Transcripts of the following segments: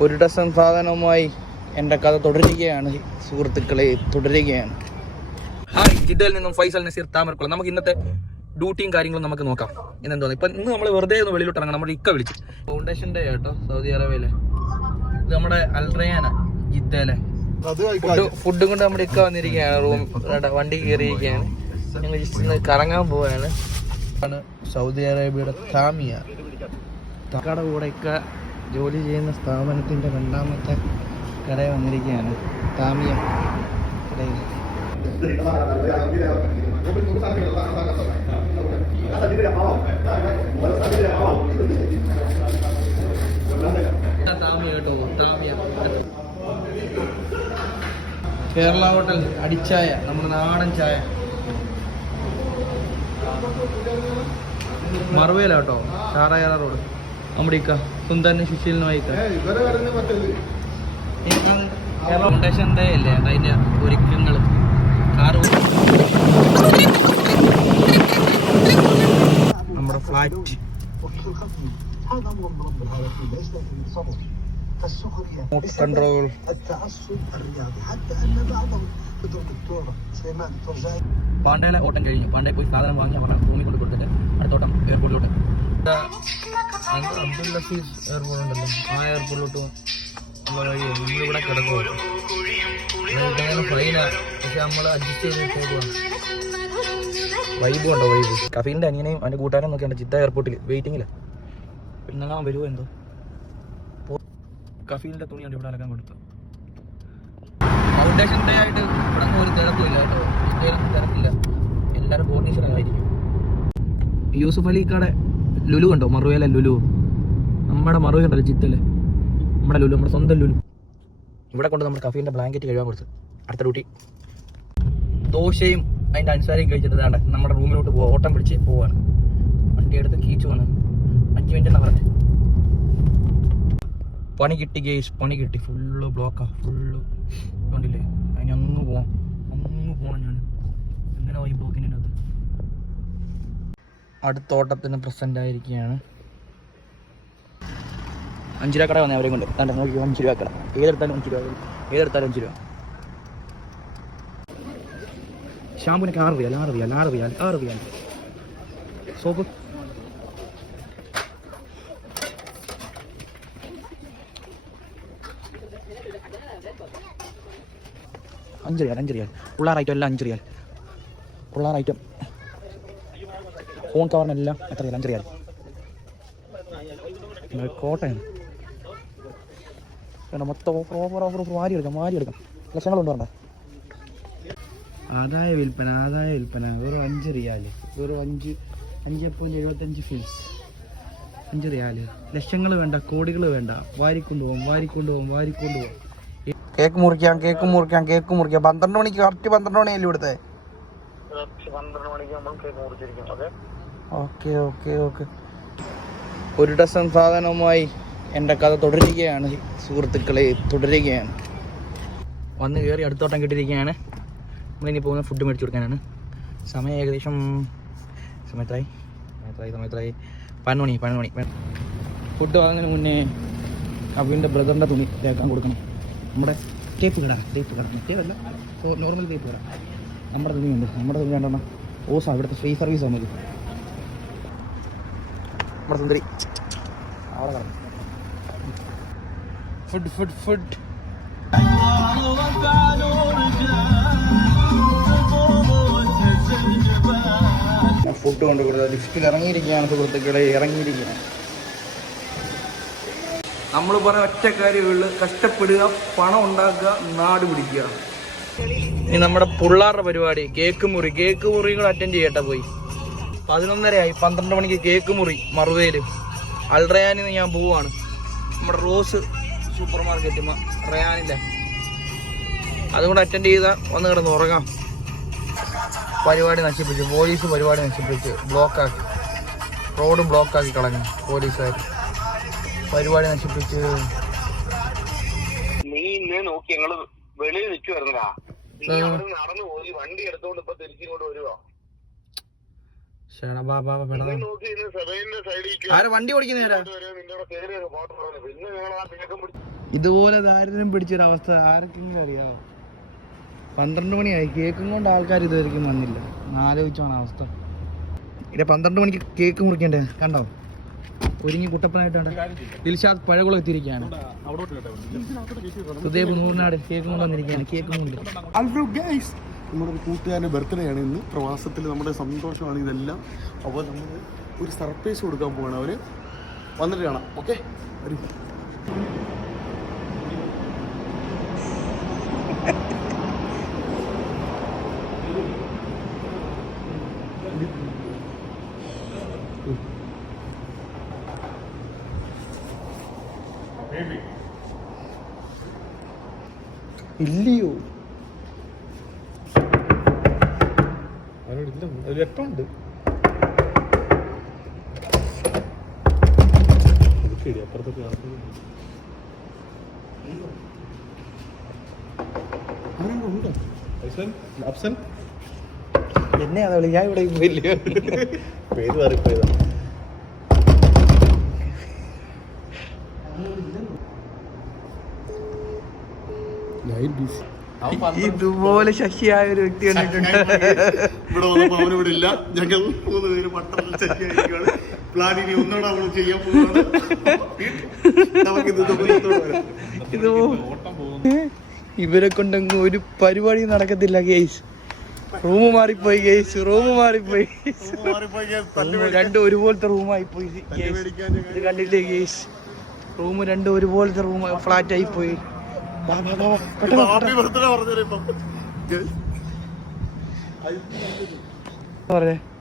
ഒരു ഡസൺ സാധനവുമായി എന്റെ കഥ തുടരുകയാണ്. സുഹൃത്തുക്കളെ തുടരുകയാണ്. ഹായ് ജിദ്ദയിൽ നിന്നും ഫൈസൽ നസീർ താമരക്കുളം. നമുക്ക് ഇന്നത്തെ ഡ്യൂട്ടിയും കാര്യങ്ങളും നമുക്ക് നോക്കാം. ഇന്നെന്തോ ഇപ്പം ഇന്ന് നമ്മൾ വെറുതെ ഒന്ന് വെളിയിലോട്ട് ഇറങ്ങാം നമ്മുടെ ഇക്ക വിളിച്ചു. ഫൗണ്ടേഷൻ ഡേ കേട്ടോ സൗദി അറേബ്യയിലെ. ഇത് നമ്മുടെ അൽറയാന ജിദ്ദയിലെ. ഫുഡ് ഫുഡും കൊണ്ട് നമ്മുടെ ഇക്ക വന്നിരിക്കുകയാണ്. റൂം വണ്ടി കയറിയിരിക്കുകയാണ്. ഞങ്ങൾ ജസ്റ്റ് കറങ്ങാൻ പോവുകയാണ് സൗദി അറേബ്യയുടെ താമിയ. കൂടെ ഇക്ക ജോലി ചെയ്യുന്ന സ്ഥാപനത്തിന്റെ രണ്ടാമത്തെ കട വന്നിരിക്കുകയാണ് താമിയ കടയിൽ. കേരള ഹോട്ടൽ അടിച്ചായ നമ്മുടെ നാടൻ ചായ. മറുവേല കേട്ടോ റോഡ്. നമ്മുടെ ഇക്ക കുന്താനും സുശീലിനുമായി ഫൗണ്ടേഷന്റെ അല്ലേ അതിന്റെ ഒരുക്കങ്ങൾ കാർ നമ്മുടെ ഫ്ലാറ്റ്. കൺട്രോൾ ഓട്ടം കഴിഞ്ഞു. പാണ്ഡയെ പോയി സാധനം വാങ്ങി അവരുടെ ഭൂമി കൊണ്ട് കൊടുത്തിട്ട് അടുത്തോട്ടം എയർപോർട്ടിലോട്ട് അബ്ദുൽ ലഫീസ് എയർപോർട്ട് ഉണ്ടല്ലോ ആ എയർപോർട്ടിലോട്ട് വഴി നമ്മളിവിടെ കിടക്കുമല്ലോ ഫ്ലൈനാണ് പക്ഷെ നമ്മൾ അഡ്ജസ്റ്റ് ചെയ്ത് പോകുവാണ് വൈബ് ഉണ്ടോ വൈബ്? കഫീലിന്റെ അനിയനെയും അന്റെ കൂട്ടുകാരും നോക്കിയാണ് ചിത്ത എയർപോർട്ടിൽ വെയിറ്റിംഗില്ല പിന്നെ അവൻ വരുമോ എന്തോ? കഫീലിന്റെ തുണിയാണ് ഇവിടെ അലക്കാൻ കൊടുത്തത് ഫൗണ്ടേഷൻ ഡേ ആയിട്ട് ഇവിടെ ഒരു തിരക്കില്ല കേട്ടോ. ഇന്ത്യയിലൊന്നും തിരക്കില്ല. എല്ലാവരും യൂസഫ് യൂസുഫ് അലിക്കാടെ ലുലു ഉണ്ടോ മറുവേല ലുലു. നമ്മുടെ മറുവ ഉണ്ടല്ലോ ചിത്തൽ നമ്മുടെ ലുലു നമ്മുടെ സ്വന്തം ലുലു. ഇവിടെ കൊണ്ട് നമ്മൾ കഫീന്റെ ബ്ലാങ്കറ്റ് കഴുകാൻ കൊടുത്ത്. അടുത്ത ഡ്യൂട്ടി ദോശയും അതിന്റെ അനുസാരം കഴിച്ചിട്ട് നമ്മുടെ റൂമിലോട്ട് പോവാ. ഓട്ടം പിടിച്ച് പോവാണ്. വണ്ടി എടുത്ത് കീച്ചു പോണ് അഞ്ച് മിനിറ്റ് എന്നാ പണി കിട്ടി ഗേസ് പണി കിട്ടി. ഫുള്ള് ബ്ലോക്കാ ഫുള്ള്. കണ്ടില്ലേ അതിന് അങ്ങ് പോവാം. അങ്ങ് പോകണം ഞാൻ എങ്ങനെ പോയി ബ്ലോക്കിന്റെ അത് അടുത്ത പ്രസന്റ് ആയിരിക്കുകയാണ്. അഞ്ച് രൂപ കട വന്നേ അവരെയും കൊണ്ട്. തന്റെ നോക്കി അഞ്ച് രൂപ കട ഏതെടുത്താലും അഞ്ച് രൂപ ഏതെടുത്താലും അഞ്ച് രൂപ ഷാമ്പുനൊക്കെ ആറ് റിയാൽ ആറ് റിയാൽ ആറ് റിയാൽ ആറ് റിയാൽ. സോപ്പ്. അഞ്ച് റിയാൽ അഞ്ച് റിയാൽ. പിള്ളേർ ഐറ്റം എല്ലാം അഞ്ച് റിയാൽ. പിള്ളേർ ഐറ്റം ഫോൺ കവറിനെല്ലാം എത്ര വില അഞ്ച് റിയാൽ പിന്നെ കോട്ടയം. പിന്നെ മൊത്തം ഓഫർ ഓഫർ ഓഫർ ഓഫർ വാരി എടുക്കാം വാരി എടുക്കാം. ലക്ഷങ്ങളുണ്ട് പറഞ്ഞ. ആദായ വിൽപ്പന ആദായ വിൽപ്പന. വെറും അഞ്ച് റിയാൽ. വെറും അഞ്ച് അഞ്ച് പോയിന്റ് എഴുപത്തഞ്ച് ഫീൽസ് അഞ്ച് റിയാൽ. ലക്ഷങ്ങൾ വേണ്ട കോടികൾ വേണ്ട. വാരിക്കൊണ്ടുപോകും വാരിക്കൊണ്ടുപോകും വാരിക്കൊണ്ടുപോകും. കേക്ക് മുറിക്കാം കേക്ക് മുറിക്കാം കേക്ക് മുറിക്കാം. പന്ത്രണ്ട് മണിക്ക് കറക്റ്റ് പന്ത്രണ്ട് മണിയല്ലേ ഇവിടുത്തെ? Okay okay okay. ഒരു ഡസൻ സാധനവുമായി എന്റെ കഥ തുടരുകയാണ്. സുഹൃത്തുക്കളെ തുടരുകയാണ്. വന്ന് കയറി അടുത്തോട്ടം കിട്ടിയിരിക്കുകയാണ് നമ്മളിനി പോകുന്ന ഫുഡ് മേടിച്ചു കൊടുക്കാനാണ്. സമയം ഏകദേശം സമയത്തായി. സമയത്തായി സമയത്തായി. പതിനൊന്ന് മണി പതിനൊന്ന് മണി. ഫുഡ് വാങ്ങുന്നതിന് മുന്നേ കവിന്റെ ബ്രദറിന്റെ തുണി തേക്കാൻ കൊടുക്കണം. നമ്മുടെ ടേപ്പ് കട ടേപ്പ് കട. മറ്റേതല്ല നോർമൽ ടേപ്പ് കട. നമ്മുടെ ഉണ്ട്. നമ്മുടെ തുണി വേണ്ടെണ്ണ ഓസാ ഇവിടുത്തെ ഫ്രീ സർവീസ് ആണ് നമ്മുടെ സുന്ദരി. അവിടെ കടന്നു. ഫുഡ് ഫുഡ് ഫുഡ് ഫുഡ് കൊണ്ട് കൊടുത്ത ലിഫ്റ്റിൽ ഇറങ്ങിയിരിക്കുകയാണ് സുഹൃത്തുക്കളെ ഇറങ്ങിയിരിക്കുകയാണ്. നമ്മൾ പറഞ്ഞ ഒറ്റ കാര്യമുള്ളൂ കഷ്ടപ്പെടുക പണം ഉണ്ടാക്കുക നാട് പിടിക്കുക. ഇനി നമ്മുടെ പിള്ളേരുടെ പരിപാടി കേക്ക് മുറി. കേക്ക് മുറികൾ അറ്റൻഡ് ചെയ്യട്ടെ പോയി. പതിനൊന്നരയായി പന്ത്രണ്ട് മണിക്ക് കേക്ക് മുറി മറുവേൽ അൽറയാനിൽ നിന്ന് ഞാൻ പോവാണ്. നമ്മുടെ റോസ് സൂപ്പർ മാർക്കറ്റ് റയാനിന്റെ അതുകൊണ്ട് അറ്റൻഡ് ചെയ്ത വന്ന് കിടന്ന് ഉറങ്ങാം. പരിപാടി നശിപ്പിച്ചു പോലീസ് പരിപാടി നശിപ്പിച്ച് ബ്ലോക്കാക്കി. റോഡ് ബ്ലോക്കാക്കി കളഞ്ഞു പോലീസുകാർ പരിപാടി നശിപ്പിച്ച്. നീ ഇന്ന് നോക്കി ഞങ്ങൾ വെളിയിൽ നിൽക്കുവായിരുന്നാ നീ അവിടെ നടന്നു പോയി വണ്ടി എടുത്തോണ്ട് ഇപ്പൊ തിരിച്ചിങ്ങോട്ട് വരുവോ? വണ്ടി ഇതുപോലെ ദാരിദ്ര്യം പിടിച്ചൊരവസ്ഥ ആർക്കെങ്കിലും അറിയാമോ പന്ത്രണ്ട് മണിയായി. കേക്കും കൊണ്ട് ആൾക്കാർ ഇതുവരെയും വന്നില്ല. ആലോചിച്ചാണ് അവസ്ഥ. ഇവിടെ പന്ത്രണ്ട് മണിക്ക് കേക്ക് മുറിക്കണ്ടേ? കണ്ടോ? ഒരുങ്ങി കുട്ടപ്പനായിട്ടുണ്ട് ദിൽഷാദ് പഴകുളം എത്തിയിരിക്കുകയാണ്. സുദേബ് നൂറിനാട് കേക്ക് വന്നിരിക്കുകയാണ് കേക്കും ഗൈസ് നമ്മുടെ ഒരു കൂട്ടുകാരന്റെ ബർത്ത്ഡേ ആണ് ഇന്ന്. പ്രവാസത്തിൽ നമ്മുടെ സന്തോഷമാണ് ഇതെല്ലാം. അപ്പോൾ നമ്മൾ ഒരു സർപ്രൈസ് കൊടുക്കാൻ പോവാണ്. അവർ വന്നിട്ട് കാണാം. ഓക്കെ വരൂ. ഇല്ലയോ? ഒരു വെട്ടുണ്ട് അപ്പുറത്തൊക്കെ അവനുണ്ടോ അപ്സൻ എന്നെ അതാ വിളി ഞാൻ ഇവിടെ പേര് മാറിപ്പോയതാ. ഇതുപോലെ ശശിയായ ഒരു വ്യക്തി കണ്ടിട്ടുണ്ട്. ഇവിടെ വന്നപ്പോ അവനിവിടെ ഇല്ല. ഞങ്ങൾ മൂന്ന് പേര് പട്ടണത്തിൽ ചെറിയാണ് പ്ലാൻ ഇനി ഒന്നുകൂടെ നമ്മൾ ചെയ്യാൻ നമുക്കിത് ദുബൈയിലോട്ട് വരാം. ഇത് ഇവരെ കൊണ്ടങ്ങ് ഒരു പരിപാടി നടക്കത്തില്ല ഗെയ്സ് റൂം മാറിപ്പോയി ഗെയ്സ് റൂം മാറിപ്പോയി. രണ്ടും ഒരുപോലത്തെ റൂമായി പോയി ഇത് കണ്ടില്ലേ ഗെയ്സ് റൂം രണ്ടും ഒരുപോലത്തെ റൂം ഫ്ലാറ്റ് ആയി പോയി.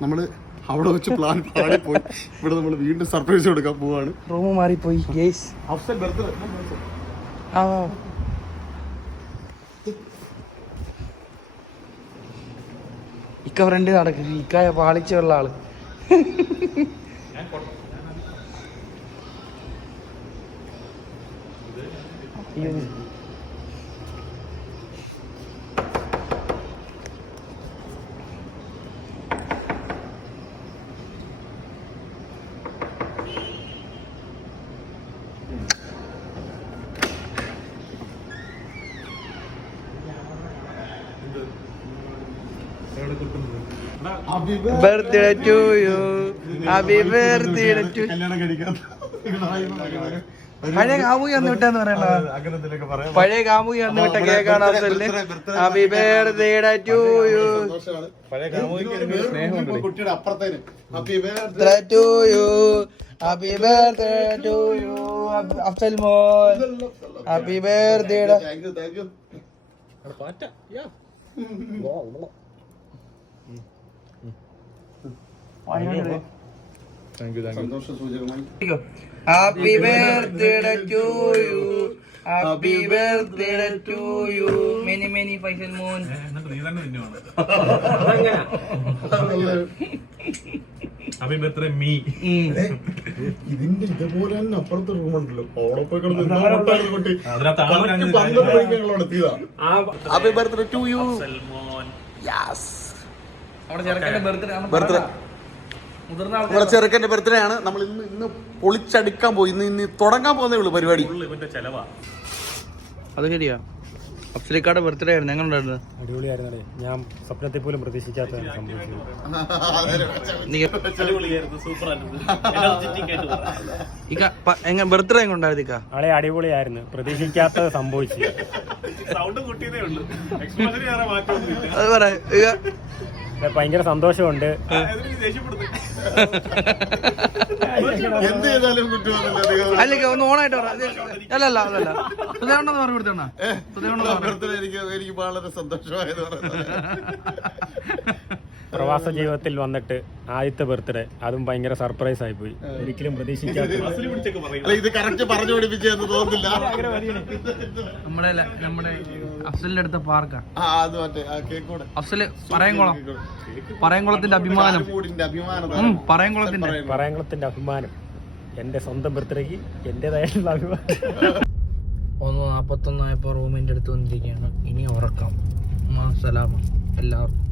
നമ്മൾ അവിടെ വെച്ച് പ്ലാൻ പാടിപ്പോയി ഇവിടെ നമ്മൾ വീണ്ടും സർപ്രൈസ് കൊടുക്കാൻ പോവാണ്. റൂം മാറിപ്പോയി ഗെയ്സ് അഫ്സൽ ബർത്ത്ഡേ ആ. ഇക്ക ഫ്രണ്ട് നടക്കുന്നു ഇക്കായ പാളിച്ചുള്ള ആൾ. അയ്യോ. Birthday to you happy birthday to പഴയ കാമുകി അന്ന് വിട്ടെന്ന് പറയണ്ട പഴയ കാമുകി അന്ന് വിട്ട കേക്കാണ് അഫ്സലിന് happy birthday to you birthday to you happy birthday to. You Afzal മോൻ happy birthday thank you happy birthday to you happy birthday to you many many Faisal മോൻ ഹാപ്പി ബർത്ത്ഡേ മീ ഇതിന്റെ ഇതുപോലെ തന്നെ അപ്പുറത്തെ റൂമുണ്ടല്ലോ അവിടെ പോയി കിടന്ന്. പന്ത്രണ്ട് മണിക്ക് ഞങ്ങൾ ഹാപ്പി ബർത്ത്ഡേ ടു യു നമ്മുടെ ചെറുക്കന്റെ ബർത്ത്ഡേ ബർത്ത്ഡേ നമ്മുടെ ചെറുക്കന്റെ ബർത്ത്ഡേ ആണ്. നമ്മൾ ഇന്ന് ഇന്ന് പൊളിച്ചടുക്കാൻ പോയി ഇന്ന് ഇന്ന് തുടങ്ങാൻ പോകുന്നേ ഉള്ളൂ പരിപാടി. അത് ശരിയാ. അഫ്സലിക്കാടെ ബർത്ത്ഡേ ആയിരുന്നു. എങ്ങനെ ഉണ്ടായിരുന്നു? അടിപൊളിയായിരുന്നു ഞാൻ സ്വപ്നത്തിൽ പോലും പ്രതീക്ഷിക്കാത്ത എങ്ങനെ ബർത്ത്ഡേ ഉണ്ടായിരുന്നു ആളെ അടിപൊളിയായിരുന്നു. പ്രതീക്ഷിക്കാത്ത സംഭവിച്ചു. സൗണ്ട് ഭയങ്കര സന്തോഷമുണ്ട്. അല്ലെങ്കിൽ ഒന്ന് ഓണായിട്ട് അല്ല അല്ല അല്ല. അതല്ല സുധേവണ്ണെന്ന് പറഞ്ഞു കൊടുത്തണ്ണ ബർത്ത്ഡേ എനിക്ക് എനിക്ക് വളരെ സന്തോഷമായത് പറയുന്നത് പ്രവാസ ജീവിതത്തിൽ വന്നിട്ട് ആദ്യത്തെ ബർത്ത്ഡേ അതും ഭയങ്കര സർപ്രൈസ് ആയി പോയി. ഒരിക്കലും പ്രതീക്ഷിക്കാത്ത അല്ല ഇത് കറക്റ്റ് പറഞ്ഞു പഠിപ്പിച്ചെന്ന് തോന്നുന്നില്ല. നമ്മുടെ ല- നമ്മുടെ അഫ്സലിന്റെ അടുത്ത പാർക്കാ. ആ അത് മറ്റേ ആ കേക്കോടെ. അഫ്സൽ പറയംകുളം. പറയംകുളത്തിന്റെ അഭിമാനം. അഭിമാനം പറയംകുളത്തിന്റെ. പറയങ്കുളത്തിന്റെ അഭിമാനം. എന്റെ സ്വന്തം ബർത്ത്ഡേക്ക് എന്റേതായിട്ടുള്ള അഭിമാനം. ഒന്ന് നാപ്പത്തൊന്നായപ്പോ റൂമിന്റെ അടുത്ത് വന്നിരിക്കുകയാണ്. ഇനി ഉറക്കാം. മാ സലാമ. എല്ലാവർക്കും.